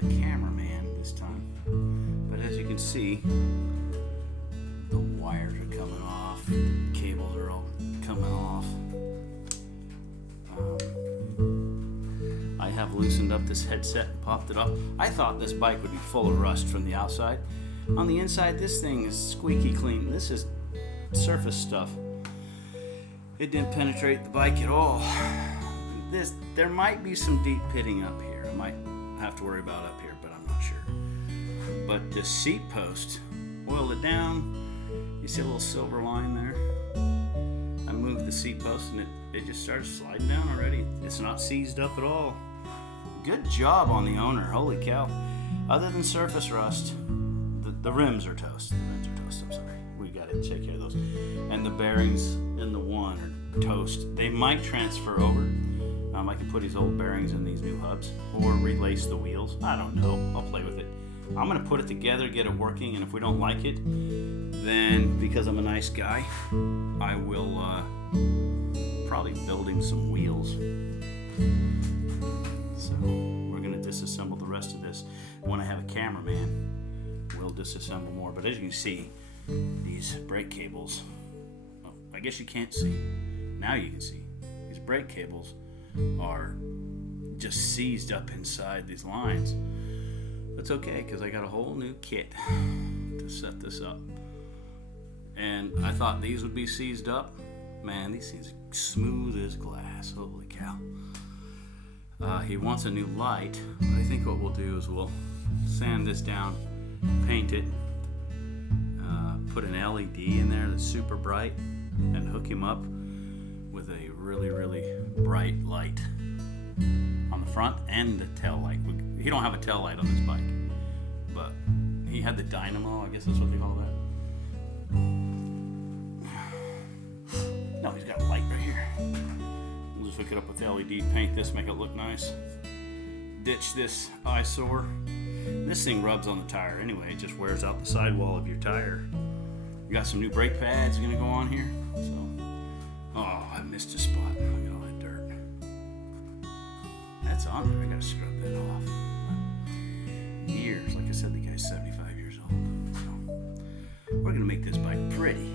have a cameraman this time. But as you can see, the wires are coming off, cables are all coming off. I have loosened up this headset and popped it off. I thought this bike would be full of rust from the outside. On the inside, this thing is squeaky clean. This is surface stuff. It didn't penetrate the bike at all. There might be some deep pitting up here. I might have to worry about up here, but I'm not sure. But the seat post, oiled it down. You see a little silver line there? I moved the seat post and it just started sliding down already. It's not seized up at all. Good job on the owner, holy cow. Other than surface rust, the rims are toast. The rims are toast, I'm sorry. We got to take care of those. And the bearings in the one are toast. They might transfer over. I can put these old bearings in these new hubs or relace the wheels. I don't know. I'll play with it. I'm going to put it together, get it working, and if we don't like it, then because I'm a nice guy, I will probably build him some wheels. So we're going to disassemble the rest of this. When I have a cameraman, we'll disassemble more. But as you can see, these brake cables, oh, I guess you can't see. Now you can see. These brake cables are just seized up inside these lines. That's okay, because I got a whole new kit to set this up. And I thought these would be seized up. Man, these things are smooth as glass. Holy cow. He wants a new light, but I think what we'll do is we'll sand this down, paint it, put an LED in there that's super bright, and hook him up with a really, really bright light on the front and the tail light. He don't have a tail light on this bike, but he had the dynamo, I guess that's what they call that. No, he's got a light right here. We'll just hook it up with LED, paint this, make it look nice. Ditch this eyesore. This thing rubs on the tire anyway, it just wears out the sidewall of your tire. You got some new brake pads gonna go on here. So, oh, I missed a spot. Look at all that dirt. That's on there. I gotta scrub that off. Years, like I said, the guy's 75 years old. So, we're gonna make this bike pretty.